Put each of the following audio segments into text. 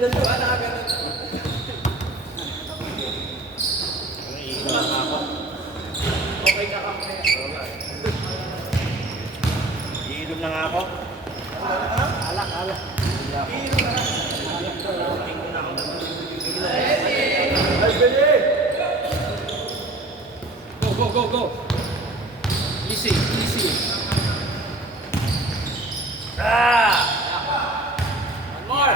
na siya. Wala ka ganun. Okay ka kami. Iilog na nga ako. Alak. Iilog na nga. Ay, gali! Go. Easy. One more.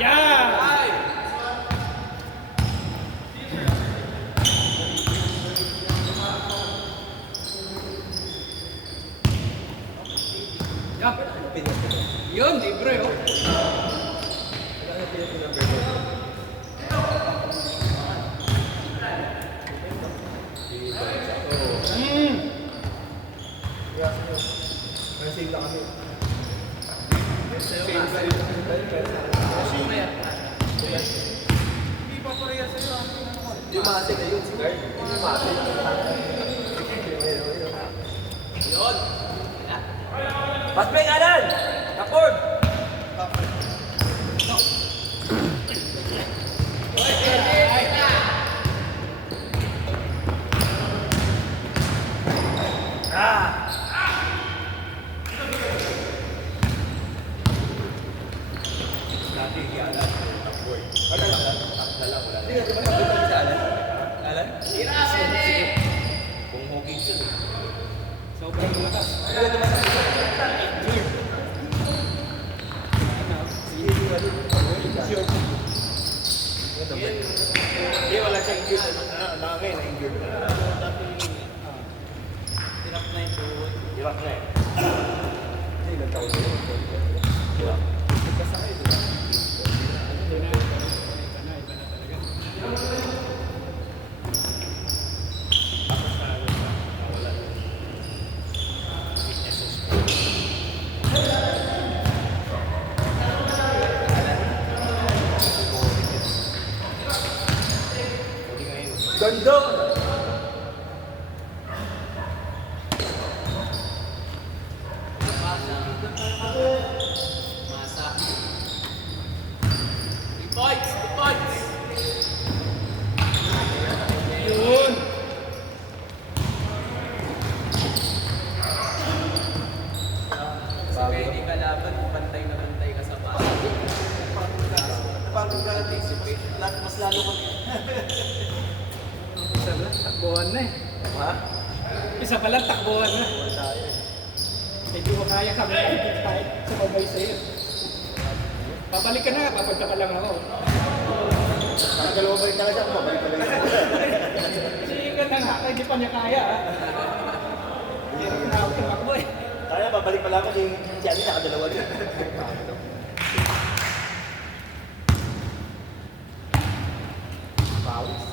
Yan! Ay! Yan. Yun, libre oh. Save lang kami. Hindi pa pareha sa'yo. Yung mati na yun, si Guard. Yung mati. Yun. Pasbay kanan! Kapord! Kung hoki siya. Sobrang lakas. Hindi, wala siya injured. Ngayon, na-injured na. Tinap na yung tuhod. Hirap na eh. Hindi, ilang taon na yun. Hirap. Nagkasakay, di ba? Iba na talaga. Tapos na, nawala yung fitness of Ganda! Masa. 3 points! 3 points! Yun! Kasi hindi ka laban, pantay na pantay ka sa bata. Napagod ka anticipation. Mas lalo ko. Isa lang, takbuhan na eh. Ha? Isa pa lang, takbuhan na. Wala tayo. Hindi ko kaya kami kahit sumabay sa'yo. Babalik ka na, papunta ka lang ako. Nakagalawa ba rin talaga ako? Mabalik talaga ako. Sige ka na nga, hindi pa niya kaya ha. Hindi na ako tumakbo eh. Kaya, babalik pala ako. Si Ali nakadalawa din. Pawis.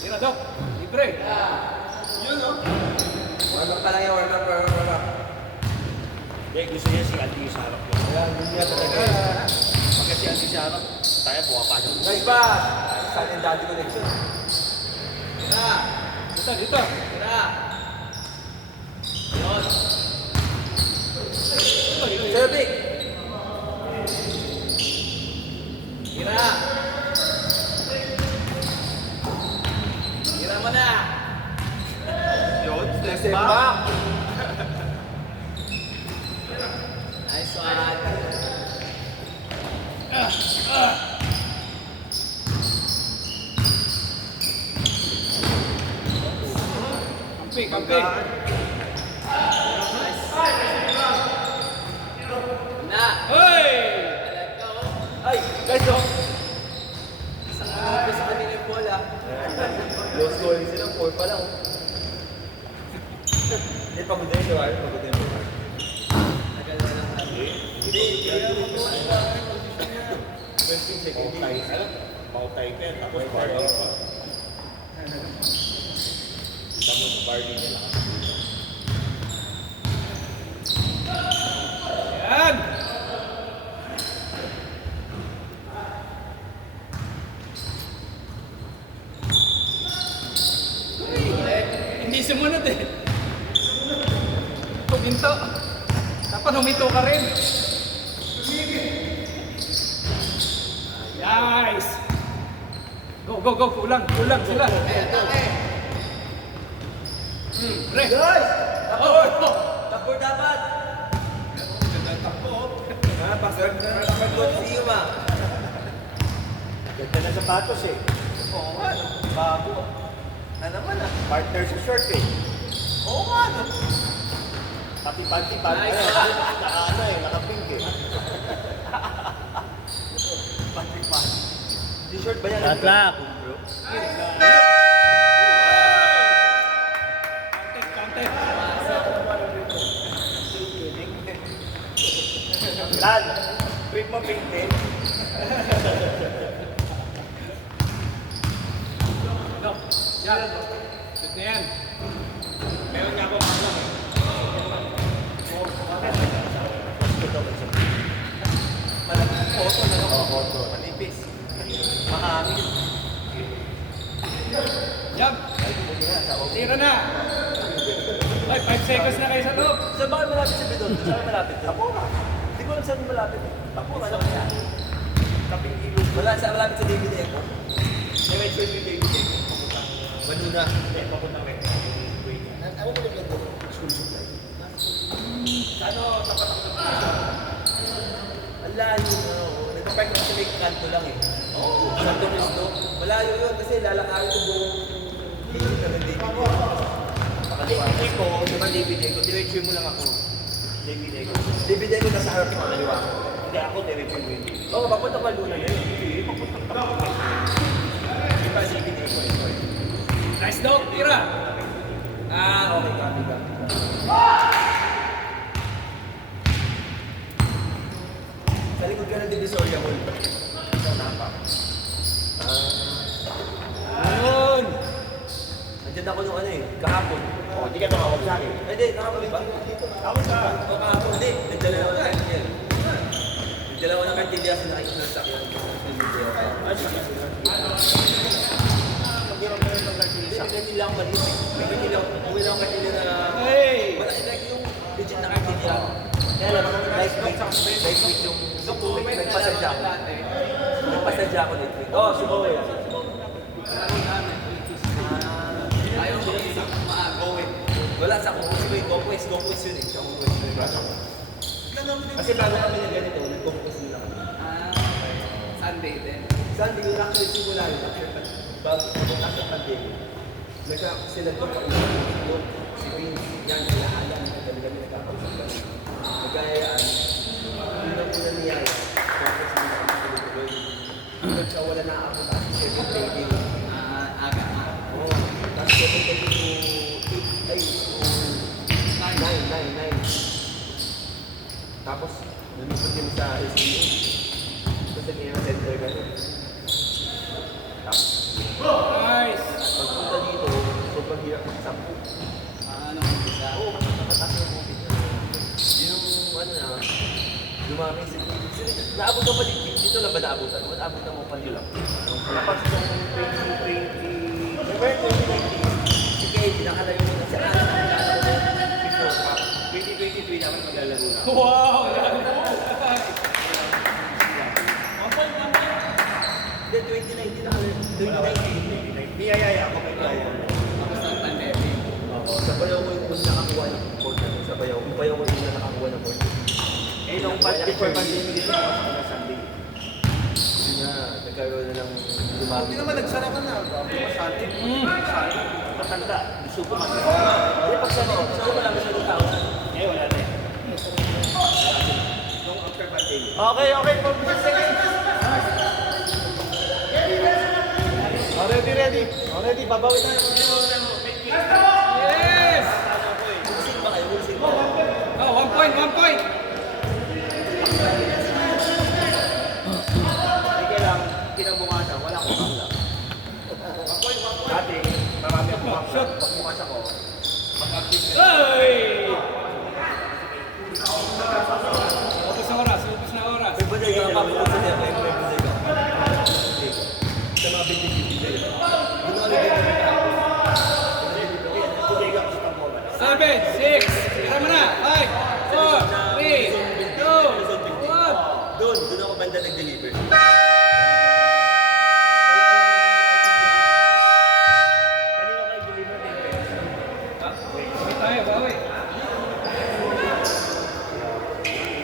Tira Dok, libre. Yun o. Warm up pa lang yung warm up. Hindi, gusto niya si Ali sa harap ko. Ayan, yun nga talaga. Pagka si Ali sa harap, tayo pumapasok. Guys ba? Saan yung daddy connection? Tira! Dito. Tira! Yun! Ito. Servic! Tira! Tira mo na! Yun, Step back! Nice one! Kampi. Na! Hoy! Alag ka oh! Ay, guys, oh. Isang minuto sa kanila yung bola. Low scoring sila, 4 pa lang. Hindi, pagod din si Warren. Pagod din. Tagal na lang kami. Hindi, first thing, second thing. Mautay ka yan, tapos bargain pa. Tapos bargain nila. Yan! Hindi sumunod eh. Puminto. Dapat huminto ka rin. Nice! Go, go, go! Kulang sila! Pre! Takbo dapat! Pag-continue ba? Ganda na sapatos eh. Oo nga, no? Bago. Ano naman ah? Partner sa short eh. Oo nga, no? Pati panty, panty. Nice. Naka-ano eh, naka-pink eh. T-shirt ba yan? Tatlak. Kante! Lan, tweet mo pink eh. No! Yan! Shoot na yan! Meron niya akong ano eh. Malaking photo na ako. Photo. Manipis. Mahangin. Yan! Tira na! Ay, 5 seconds na kayo sa loob! Saan ba kayo malapit sa bidon? Saan kayo malapit? Tapura. Hindi ko alam saan malapit eh. Tapura lang siya. Kaping ilog. Wala saan malapit sa David Eco. May may choice with David eh. Manuna. Hindi, papunta ko eh. Ano ba yung ganda? School supply. Ano, tapat ako ng Ang layo na. Nagpapark ko sa may kanto lang eh. Oo. Santo Cristo. Malayo yun kasi lalakarin ko buong liit na ng David Eco. Pakaliwanag ko, naman David Eco. Diretso mo lang ako. David Eco. David Eco nasa harap sa kaliwa ko. Hindi ako, diretso mo yun. Oo, papunta pa Luna na yun. Hindi, papunta pa ako. Di ba David Eco ito eh. Nice dog! Tira! Ah, okay. Copy. Sa likod ka ng Divisoria Mall. Sa tapak. Yun! Nandiyan ako nung ano eh, kahapon. Oh, hindi ka tumawag sa akin. Hindi, kahapon ba? Ako sa... O kahapon, hindi. Nagdala ako ng kartilya. Nagdala ako ng kartilya sa nakikita ng sakyan. Ay, sa Mag-iram na rin ng Hindi, kartilya. may kartilya ako maliit eh. May kartilya ako. Bumili ako ng kartilya na... Hey! Malaki like yung legit na kartilya. Kaya lang, lightweight yung... Nagpasadya ako. Nagpasadya ako lightweight. Oo, siguro yun. Ayaw ko yung isang Go-West. Wala sa Go-West. Go-West yun eh. Sa Go-West yun. Kasi bago kami na ganito, nag-compose nila kami. Sunday din. Sunday yun actually simula yun. Bago nasa pandemic. Sila doon kausap. Si Vince, yan, sila Alan. Kami nagkakausap kami. Nagkayaan. Una niya. Focus nila kami tuloy-tuloy. Pagka wala na ako kasi 7 trading. Aga. Oo. Tapos 7 trading to 8. Ay, to 9. Tapos, lumipot din sa SBO. Tapos naging ang center gano'n. Tapos, Nice! pagpunta dito, sobrang hirap magsampu. Ano kung isa? Oo, matatas yung COVID na. Yung, ano na, lumami sa... Naabot ka pa dito, dito lang ba naabutan? O naabot na mo pa nila? Kapag sa 2020, Si Katie, nakalayo mo na siya. before, 2023 naman maglalaro na. Wow! Yan! Hindi, 2019 nakalayo. 2019. Niyayaya ako may kaya. Tapos ang pandemic. Sa bayaw ko yung una nakakuha ng board natin. Sa bayaw. Yung bayaw ko yung una nakakuha ng board. Eh, nung before pandemic din ako sa Sunday. Yun na, nagkaroon na ng lumami. Hindi naman nagsara ka na. Sunday. Sunday. Matanda. Gusto ko mas. Hindi, pag sa loob, sa loob wala masyadong tao. Eh, wala na eh. Nung after pandemic. Okay, 4 seconds. Ready. Ready, babawi na. Yes! Bulisin ba kayo? Bulisin ba? Oh, 1 point!